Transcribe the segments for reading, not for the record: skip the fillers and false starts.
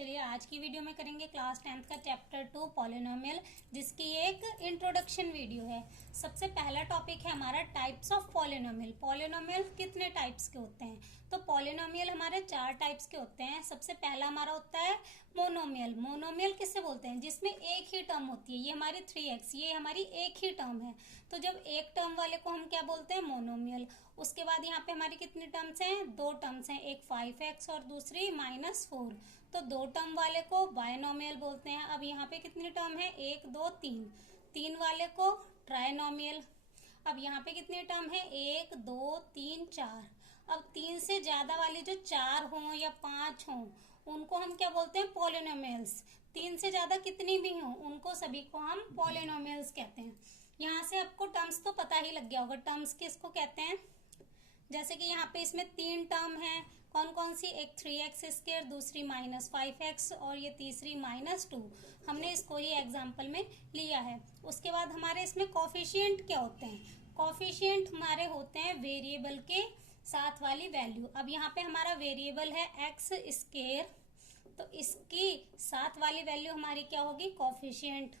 चलिए आज की वीडियो में करेंगे क्लास 10th का चैप्टर 2 पॉलिनोमियल, जिसकी एक इंट्रोडक्शन वीडियो है। सबसे पहला टॉपिक है हमारा टाइप्स ऑफ पॉलिनोमियल। पॉलिनोमियल कितने टाइप्स के होते हैं? तो पॉलिनोमियल हमारे 4 टाइप्स के होते हैं। सबसे पहला हमारा होता है मोनोमियल। मोनोमियल किससे बोलते हैं? जिसमें एक ही टर्म होती है। ये हमारी 3x, ये हमारी एक ही टर्म है। तो जब एक टर्म वाले को हम क्या बोलते हैं? मोनोमियल। उसके बाद यहाँ पे हमारी कितनी टर्म्स हैं? 2 टर्म्स हैं, एक 5x और दूसरी -4। तो 2 टर्म वाले को बायनोमियल बोलते हैं। अब यहाँ पे कितनी टर्म है? 1 2 3। 3 वाले को ट्राइनोमियल। अब यहाँ पे कितनी टर्म है? 1 2 3 4। अब 3 से ज्यादा वाली जो 4 हों या 5 हों, उनको हम क्या बोलते हैं? पॉलिनोमियल्स। 3 से ज्यादा कितनी भी हों, उनको सभी को हम पॉलिनोमियल्स कहते हैं। यहाँ से आपको टर्म्स तो पता ही लग गया होगा, टर्म्स किसको कहते हैं। जैसे कि यहाँ पे इसमें 3 टर्म है। कौन कौन सी? एक 3x², दूसरी -5x और ये तीसरी -2। हमने इसको ही एग्जाम्पल में लिया है। उसके बाद हमारे इसमें कॉफिशिएंट क्या होते हैं? कॉफिशिएंट हमारे होते हैं वेरिएबल के साथ वाली वैल्यू। अब यहाँ पे हमारा वेरिएबल है x², तो इसकी साथ वाली वैल्यू हमारी क्या होगी? कॉफिशिएंट।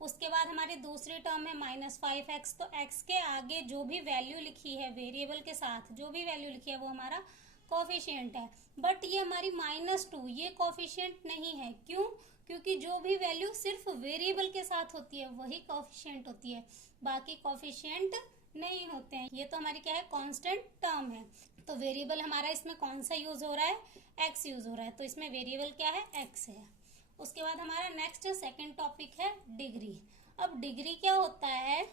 उसके बाद हमारी दूसरी टर्म है -5x, तो x के आगे जो भी वैल्यू लिखी है, वेरिएबल के साथ जो भी वैल्यू लिखी है, वो हमारा कॉफिशिएंट है। बट ये हमारी -2, ये कॉफिशिएंट नहीं है। क्यों? क्योंकि जो भी वैल्यू सिर्फ वेरिएबल के साथ होती है वही कॉफिशिएंट होती है, बाकी कॉफिशिएंट नहीं होते हैं। ये तो हमारी क्या है? कांस्टेंट टर्म है। तो वेरिएबल हमारा इसमें कौन सा यूज हो रहा है? x यूज हो रहा है, तो इसमें वेरिएबल क्या है? x है। उसके बाद हमारा नेक्स्ट सेकंड टॉपिक है डिग्री। अब डिग्री क्या होता है?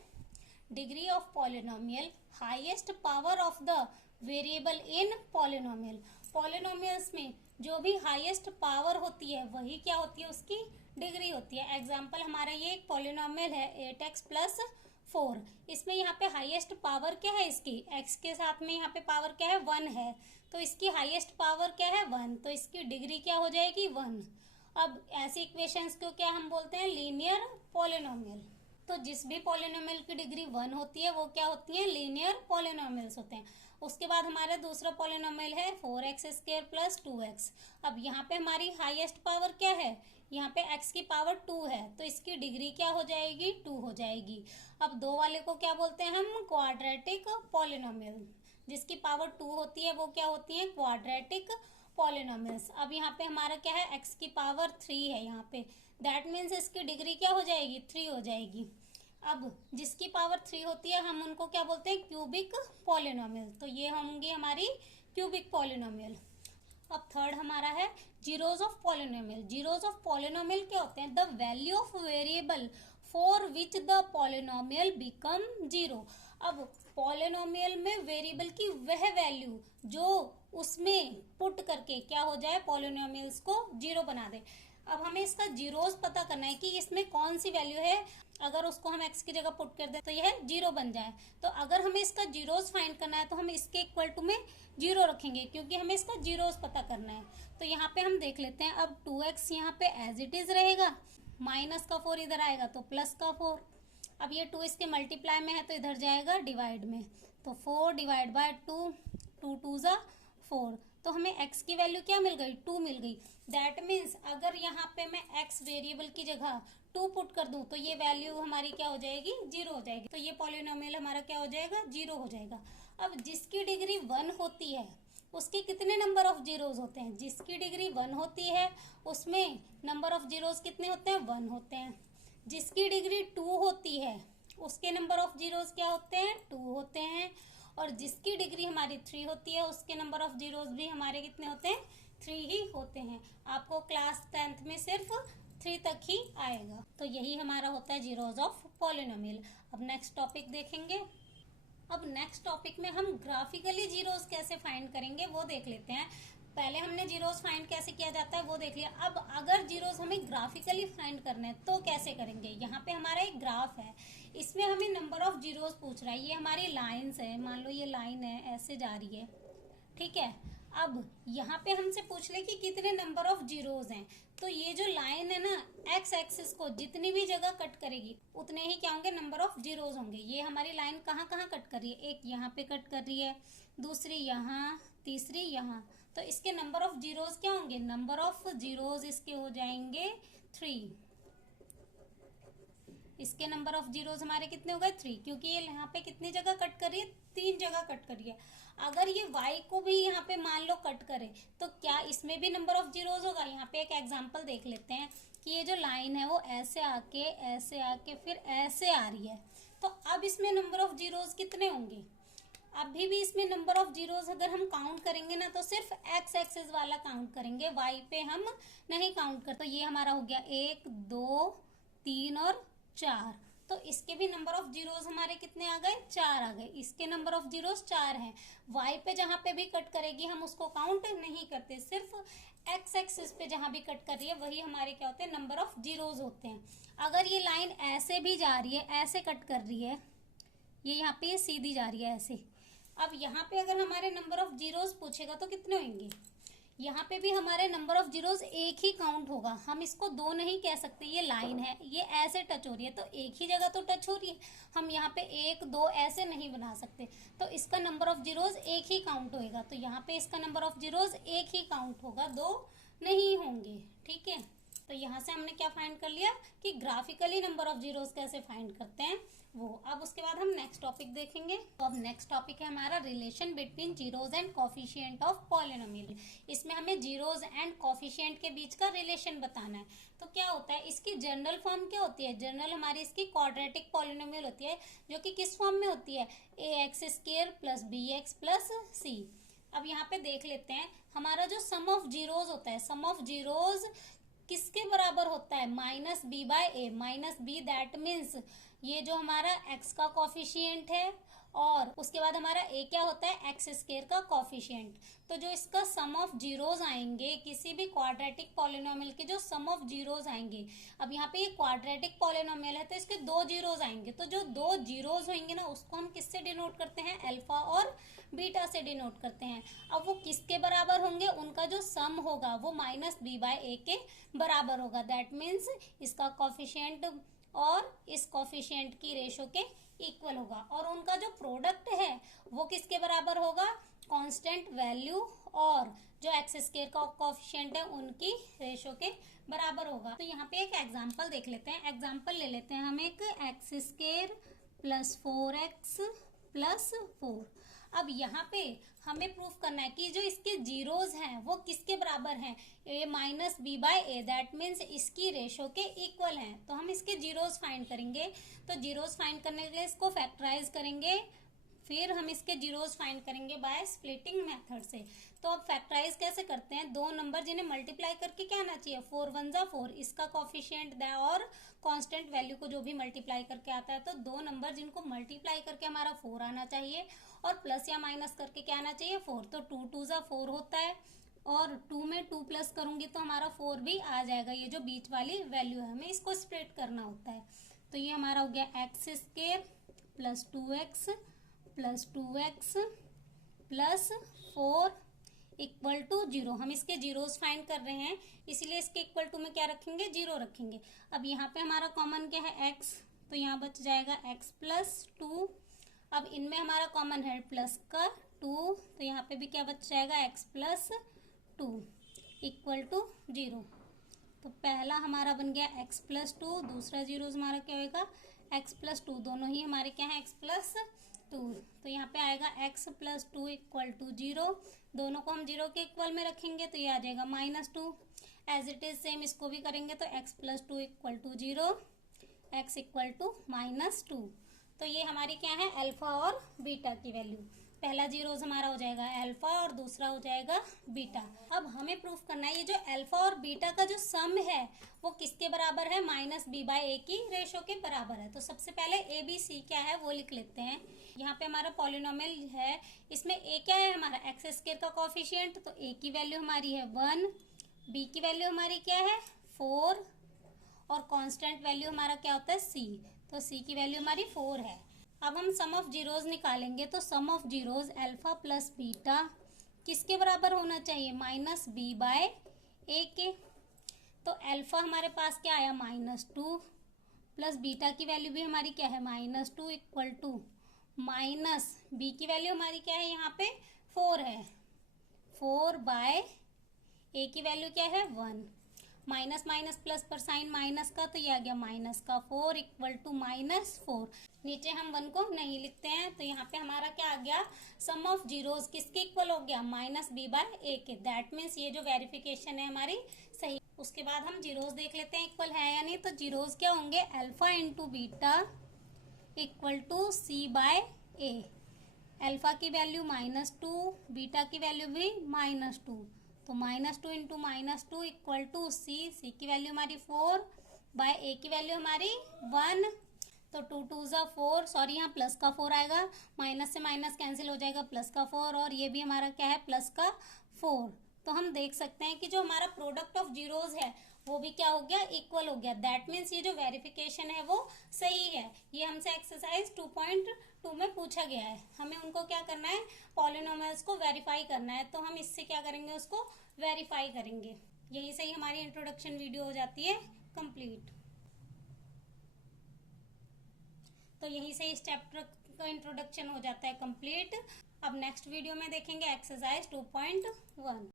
Degree of polynomial, highest power of the variable in polynomial. Polynomials में जो भी हाईएस्ट पावर होती है वही क्या होती है? उसकी डिग्री होती है। एग्जाम्पल हमारा ये एक पॉलिनोमियल है 8x + 4। इसमें यहाँ पे हाईएस्ट पावर क्या है इसकी? x के साथ में यहाँ पे पावर क्या है? 1 है, तो इसकी हाईएस्ट पावर क्या है? 1, तो इसकी डिग्री क्या हो जाएगी? 1। अब ऐसी इक्वेशंस को क्या हम बोलते हैं? Linear polynomial. तो जिस भी पॉलिनोमियल की डिग्री 1 होती है वो क्या होती है? लीनियर पॉलिनोमियल्स होते हैं। उसके बाद हमारा दूसरा पॉलिनोमियल है 4x² + 2x। अब यहाँ पे हमारी हाईएस्ट पावर क्या है? यहाँ पे x की पावर 2 है, तो इसकी डिग्री क्या हो जाएगी? 2 हो जाएगी। अब 2 वाले को क्या बोलते हैं हम? Quadratic polynomial. जिसकी पावर 2 होती है वो क्या होती है? Quadratic polynomials. अब यहाँ पे हमारा क्या है? x की पावर 3 है यहाँ पे, दैट मीन्स इसकी डिग्री क्या हो जाएगी? 3 हो जाएगी। अब जिसकी पावर 3 होती है हम उनको क्या बोलते हैं? Cubic polynomial. तो ये होंगी हमारी क्यूबिक पॉलिनोमियल। अब थर्ड हमारा है zeros of polynomial. Zeros of polynomial क्या होते हैं? The value of variable for which the polynomial become zero. अब पॉलिनोमियल में वेरिएबल की वह वैल्यू जो उसमें पुट करके क्या हो जाए? पॉलिनोमियल्स को जीरो बना दे। अब हमें इसका जीरोस पता करना है कि इसमें कौन सी वैल्यू है, अगर उसको हम x की जगह पुट कर दें तो यह जीरो बन जाए। तो अगर हमें इसका जीरोस फाइंड करना है तो हम इसके इक्वल टू में जीरो रखेंगे, क्योंकि हमें इसका जीरोस पता करना है। तो यहाँ पे हम देख लेते हैं। अब 2x यहाँ पे एज इट इज रहेगा, -4 इधर आएगा तो +4। अब ये 2 इसके मल्टीप्लाई में है तो इधर जाएगा डिवाइड में, तो 4 / 2, 2 2 ज़ा 4। तो हमें x की वैल्यू क्या मिल गई? 2 मिल गई। दैट मीन्स अगर यहाँ पे मैं x वेरिएबल की जगह 2 पुट कर दूं तो ये वैल्यू हमारी क्या हो जाएगी? 0 हो जाएगी। तो ये पॉलिनोमियल हमारा क्या हो जाएगा? 0 हो जाएगा। अब जिसकी डिग्री 1 होती है उसके कितने नंबर ऑफ जीरोज होते हैं? जिसकी डिग्री 1 होती है उसमें नंबर ऑफ जीरोज कितने होते हैं? 1 होते हैं। जिसकी डिग्री 2 होती है उसके नंबर ऑफ जीरोज क्या होते हैं? 2 होते हैं। और जिसकी डिग्री हमारी 3 होती है उसके नंबर ऑफ जीरोज भी हमारे कितने होते हैं? 3 ही होते हैं। आपको क्लास 10th में सिर्फ 3 तक ही आएगा। तो यही हमारा होता है जीरोज ऑफ पॉलिनोमियल। अब नेक्स्ट टॉपिक देखेंगे। अब नेक्स्ट टॉपिक में हम ग्राफिकली जीरोज कैसे फाइंड करेंगे वो देख लेते हैं। पहले हमने जीरोज फाइंड कैसे किया जाता है वो देख लिया। अब अगर जीरोज हमें ग्राफिकली फाइंड करने हैं तो कैसे करेंगे? यहाँ पे हमारा एक ग्राफ है, इसमें हमें नंबर ऑफ जीरोज पूछ रहा है। ये हमारी लाइन्स है, मान लो ये लाइन है ऐसे जा रही है, ठीक है। अब यहाँ पे हमसे पूछ ले कि कितने नंबर ऑफ जीरोज हैं, तो ये जो लाइन है ना, एक्स एक्सिस को जितनी भी जगह कट करेगी उतने ही क्या होंगे? नंबर ऑफ जीरोज होंगे। ये हमारी लाइन कहाँ कहाँ कट कर रही है? एक यहाँ पे कट कर रही है, दूसरी यहाँ, तीसरी यहाँ, तो इसके नंबर ऑफ जीरोज क्या होंगे, नंबर ऑफ जीरोज इसके हो जाएंगे 3। इसके नंबर ऑफ जीरोज हमारे कितने हो गए 3, क्योंकि ये यहाँ पे कितनी जगह कट कर रही है, 3 जगह कट कर रही है। अगर ये y को भी यहाँ पे मान लो कट करे तो क्या इसमें भी नंबर ऑफ जीरोज होगा। यहाँ पे एक एग्जांपल देख लेते हैं कि ये जो लाइन है वो ऐसे आके फिर ऐसे आ रही है, तो अब इसमें नंबर ऑफ जीरोज कितने होंगे। अभी भी इसमें नंबर ऑफ जीरोज अगर हम काउंट करेंगे ना तो सिर्फ एक्स एक्सिस वाला काउंट करेंगे, वाई पे हम नहीं काउंट करते। तो ये हमारा हो गया 1 2 3 और 4, तो इसके भी नंबर ऑफ जीरोज हमारे कितने आ गए, 4 आ गए। इसके नंबर ऑफ जीरोज 4 हैं। वाई पे जहां पे भी कट करेगी हम उसको काउंट नहीं करते, सिर्फ एक्स एक्सिस पे जहां भी कट कर रही है वही हमारे क्या होते हैं, नंबर ऑफ जीरोज होते हैं। अगर ये लाइन ऐसे भी जा रही है, ऐसे कट कर रही है, ये यहाँ पे सीधी जा रही है ऐसे, अब यहाँ पे अगर हमारे नंबर ऑफ जीरोज पूछेगा तो कितने होंगे, यहाँ पे भी हमारे नंबर ऑफ जीरोज एक ही काउंट होगा। हम इसको 2 नहीं कह सकते, ये लाइन है ये ऐसे टच हो रही है तो एक ही जगह तो टच हो रही है, हम यहाँ पे 1 2 ऐसे नहीं बना सकते, तो इसका नंबर ऑफ जीरोज एक ही काउंट होएगा। तो यहाँ पे इसका नंबर ऑफ जीरोज एक ही काउंट होगा, 2 नहीं होंगे, ठीक है। तो यहाँ से हमने क्या फाइंड कर लिया कि ग्राफिकली नंबर ऑफ जीरोज कैसे फाइंड करते हैं वो। अब उसके बाद हम नेक्स्ट टॉपिक देखेंगे। तो अब नेक्स्ट टॉपिक है हमारा relation between zeros and coefficient of polynomial. इसमें हमें जीरोज एंड कोफिशिएंट के बीच का रिलेशन बताना है। तो क्या होता है, इसकी जनरल फॉर्म क्या होती है, जनरल हमारी इसकी क्वाड्रेटिक पॉलिनोमियल होती है, जो कि किस फॉर्म में होती है, ax² plus bx plus c। अब यहाँ पे देख लेते हैं हमारा जो सम ऑफ जीरोज होता है, सम ऑफ जीरोज किसके बराबर होता है, minus B by A. Minus B that means ये जो हमारा x का कॉफिशिएंट है और उसके बाद हमारा a क्या होता है, x² का कॉफिशिएंट। तो जो इसका सम ऑफ जीरोज आएंगे, किसी भी क्वाड्रेटिक पॉलिनोमियल के जो सम ऑफ जीरोज आएंगे, अब यहाँ पे ये क्वाड्रेटिक पॉलिनोमियल है तो इसके 2 जीरोज आएंगे, तो जो 2 जीरोज होंगे ना उसको हम किससे डिनोट करते हैं, अल्फा और बीटा से डिनोट करते हैं। अब वो किसके बराबर होंगे, उनका जो सम होगा वो माइनस बी बाय ए के बराबर होगा। दैट मीन्स इसका कॉफिशिएंट और इस कॉफिशिएंट की रेशो के इक्वल होगा, और उनका जो प्रोडक्ट है वो किसके बराबर होगा, कांस्टेंट वैल्यू और जो x² का कॉफिशिएंट है उनकी रेशो के बराबर होगा। तो यहाँ पे एक एग्जांपल देख लेते हैं। एग्जांपल ले लेते हैं हम एक x² प्लस 4x प्लस 4। अब यहाँ पे हमें प्रूफ करना है कि जो इसके जीरोज हैं वो किसके बराबर हैं, a minus B by A. That means इसकी रेशो के इक्वल हैं। तो हम इसके जीरोज फाइंड करेंगे। तो जीरोज फाइंड करने के लिए इसको फैक्टराइज करेंगे, फिर हम इसके जीरोज फाइंड करेंगे बाय स्प्लिटिंग मेथड से। तो अब फैक्टराइज कैसे करते हैं, 2 नंबर जिन्हें मल्टीप्लाई करके क्या आना चाहिए, 4 1 जा 4, इसका कॉफिशिएंट और कांस्टेंट वैल्यू को जो भी मल्टीप्लाई करके आता है, तो 2 नंबर जिनको मल्टीप्लाई करके हमारा 4 आना चाहिए और प्लस या माइनस करके क्या आना चाहिए, 4। तो 2 2 जा 4 होता है और 2 में 2 प्लस करूंगी तो हमारा 4 भी आ जाएगा। ये जो बीच वाली वैल्यू है हमें इसको स्प्लिट करना होता है। तो ये हमारा हो गया x² plus 2x plus 2x plus 4 equal to 0। हम इसके जीरोस फाइंड कर रहे हैं इसीलिए इसके इक्वल टू में क्या रखेंगे, 0 रखेंगे। अब यहाँ पे हमारा कॉमन क्या है, x, तो यहाँ बच जाएगा x प्लस 2। अब इनमें हमारा कॉमन है प्लस का 2, तो यहाँ पे भी क्या बच जाएगा, x प्लस 2 इक्वल टू 0। तो पहला हमारा बन गया x प्लस 2, दूसरा जीरोस हमारा क्या होगा, x प्लस 2। दोनों ही हमारे क्या है, x प्लस 2। तो यहाँ पे आएगा x प्लस 2 इक्वल टू 0। दोनों को हम 0 के इक्वल में रखेंगे तो ये आ जाएगा -2। एज इट इज सेम इसको भी करेंगे तो x plus 2 equal to 0, x equal to -2। तो ये हमारी क्या है, अल्फा और बीटा की वैल्यू। पहला जीरोस हमारा हो जाएगा अल्फा और दूसरा हो जाएगा बीटा। अब हमें प्रूफ करना है ये जो अल्फा और बीटा का जो सम है वो किसके बराबर है, माइनस बी बाय ए की रेशो के बराबर है। तो सबसे पहले ए बी सी क्या है वो लिख लेते हैं। यहाँ पे हमारा पॉलिनोमियल है, इसमें ए क्या है हमारा, x² का कॉफिशिएंट, तो ए की वैल्यू हमारी है 1, बी की वैल्यू हमारी क्या है 4 और कांस्टेंट वैल्यू हमारा क्या होता है सी, तो सी की वैल्यू हमारी 4 है। अब हम सम ऑफ जीरोज निकालेंगे तो sum of zeros alpha plus beta किसके बराबर होना चाहिए, माइनस बी बाय ए के। तो अल्फा हमारे पास क्या आया -2 प्लस बीटा की वैल्यू भी हमारी क्या है -2 इक्वल टू माइनस बी की वैल्यू हमारी क्या है यहाँ पे 4 है, 4 बाय ए की वैल्यू क्या है 1, माइनस माइनस प्लस पर साइन माइनस का, तो ये आ गया माइनस का 4 इक्वल टू -4। नीचे हम 1 को नहीं लिखते हैं, तो यहाँ पे हमारा क्या आ गया, सम ऑफ जीरोस किसके इक्वल हो गया, -b बाय ए के। दैट मीन्स ये जो वेरिफिकेशन है हमारी सही। उसके बाद हम जीरोस देख लेते हैं इक्वल है या नहीं। तो जीरोस क्या होंगे, alpha into beta equal to C by A. Alpha की वैल्यू -2, बीटा की वैल्यू भी -2, तो -2 इंटू -2 इक्वल टू सी की वैल्यू हमारी 4 बाय ए की वैल्यू हमारी 1, तो 2 2 ज़ा 4, सॉरी यहाँ प्लस का 4 आएगा, माइनस से माइनस कैंसिल हो जाएगा, प्लस का 4, और ये भी हमारा क्या है प्लस का 4। तो हम देख सकते हैं कि जो हमारा प्रोडक्ट ऑफ जीरोज है वो भी क्या हो गया, इक्वल हो गया। दैट मीन्स ये जो वेरिफिकेशन है वो सही है। ये हमसे एक्सरसाइज 2.2 में पूछा गया है, हमें उनको क्या करना है, पॉलिनोमियल्स को वेरीफाई करना है। तो हम इससे क्या करेंगे, उसको वेरीफाई करेंगे। यही से ही हमारी इंट्रोडक्शन वीडियो हो जाती है कंप्लीट। तो यहीं से इस चैप्टर का इंट्रोडक्शन हो जाता है कंप्लीट। अब नेक्स्ट वीडियो में देखेंगे एक्सरसाइज 2.1।